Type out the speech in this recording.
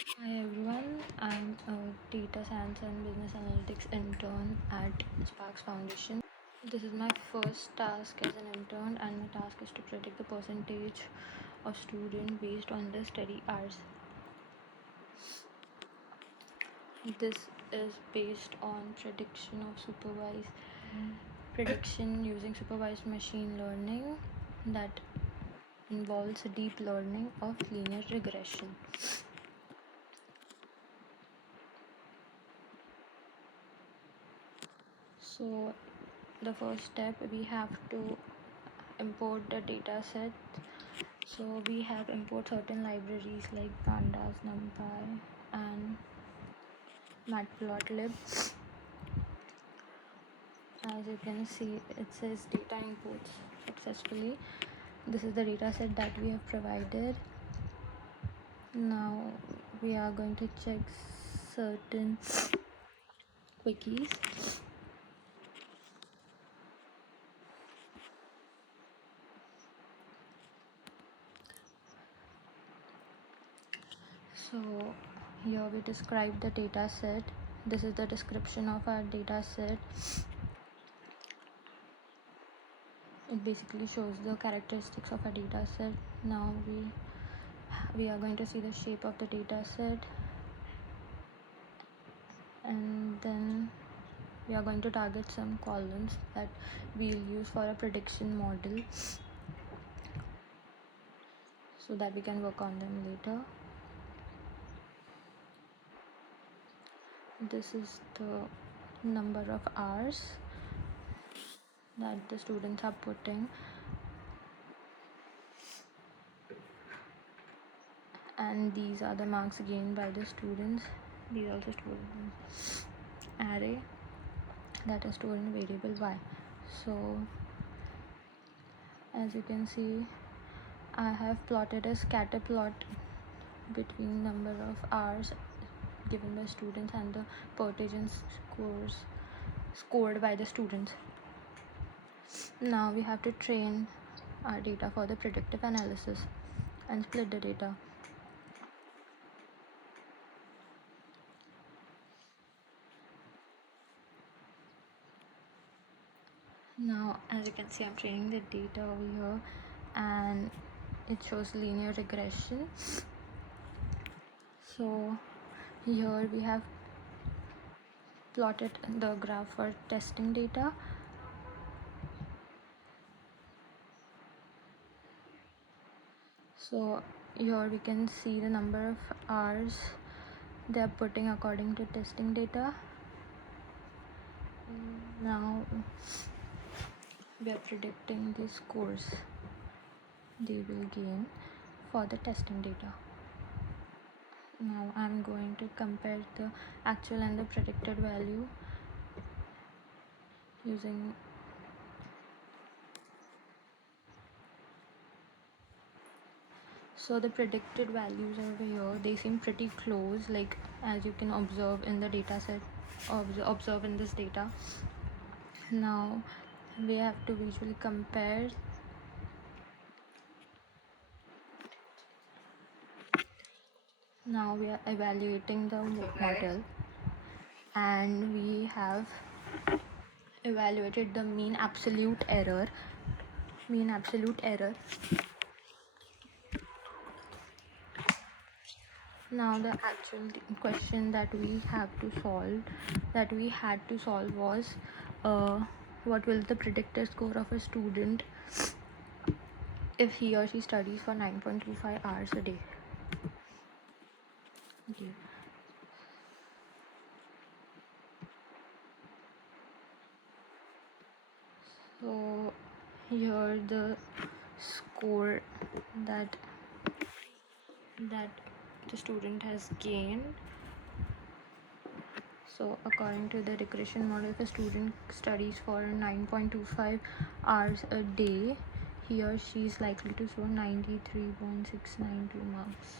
Hi everyone, I'm a data science and business analytics intern at Sparks Foundation. This is my first task as an intern, and my task is to predict the percentage of student based on their study hours. This is based on prediction using supervised machine learning that involves deep learning of linear regression. So the first step, we have to import the data set. So we have import certain libraries like pandas, numpy and matplotlib. As you can see, it says data imports successfully. This is the data set that we have provided. Now we are going to check certain quickies. So here we describe the data set. This is the description of our data set. It basically shows the characteristics of a data set. Now we are going to see the shape of the data set, and then we are going to target some columns that we'll use for a prediction model so that we can work on them later. This is the number of hours that the students are putting, and these are the marks gained by the students. These are also student array that is stored in variable y. So as you can see, I have plotted a scatter plot between number of hours given by students and the percentage scores scored by the students. Now we have to train our data for the predictive analysis and split the data. Now as you can see, I'm training the data over here and it shows linear regression. So here we have plotted the graph for testing data. So here we can see the number of hours they are putting according to testing data. Now we are predicting the scores they will gain for the testing data. Now I'm going to compare the actual and the predicted value using so the predicted values over here, they seem pretty close, like as you can observe in the data set, observe in this data. Now we have to visually compare. Now we are evaluating the model, and we have evaluated the mean absolute error. Now the actual question that we had to solve was what will the predicted score of a student if he or she studies for 9.25 hours a day. Okay. So here the score that the student has gained. So according to the regression model, if a student studies for 9.25 hours a day, he or she is likely to score 93.692 marks.